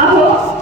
अहो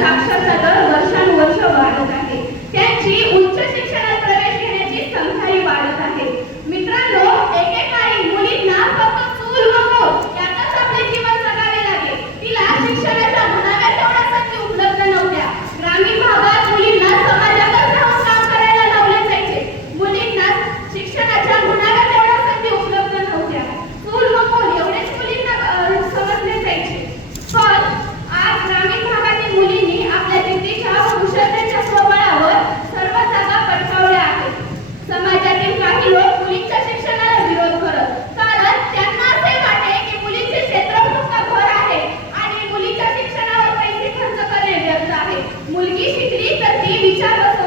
సాక్షాత్కారంగా એ વિચાર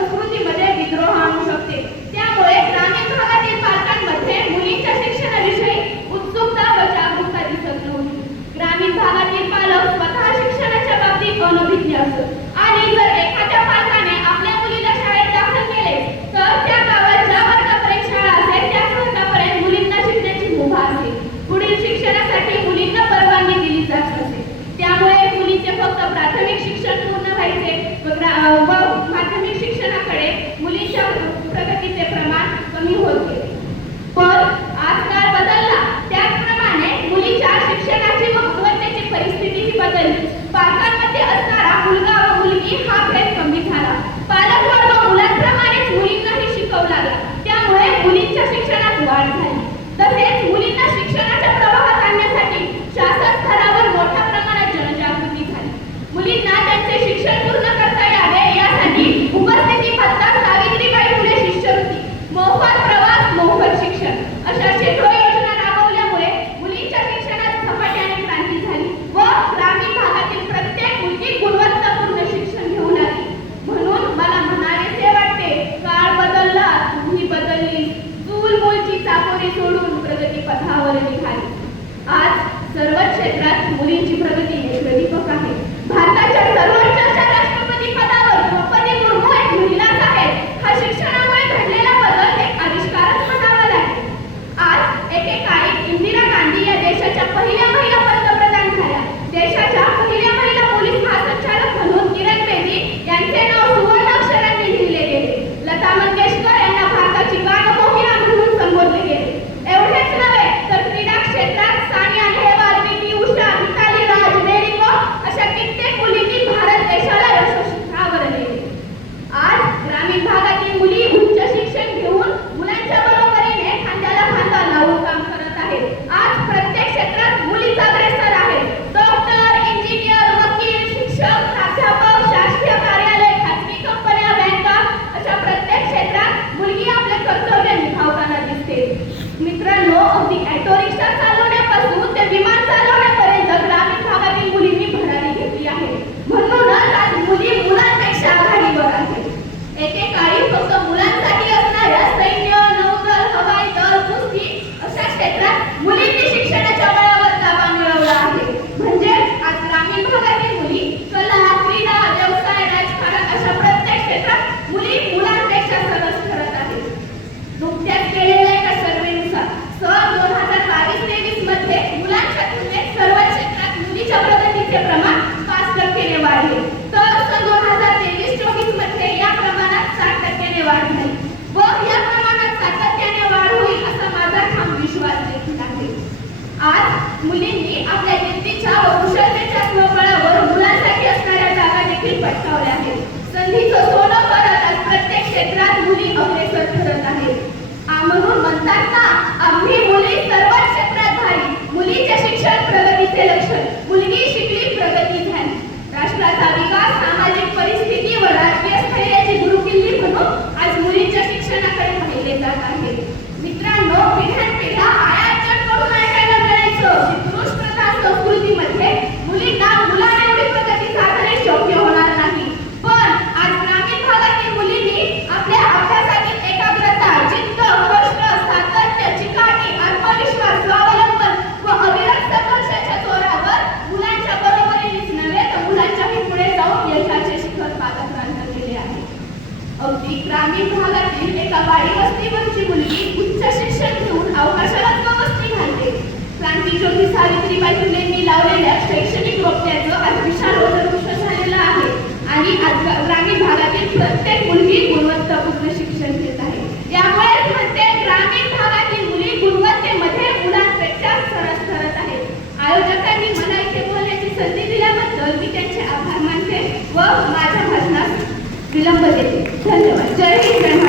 detrás, muy bien, नुकत्याच Thank you.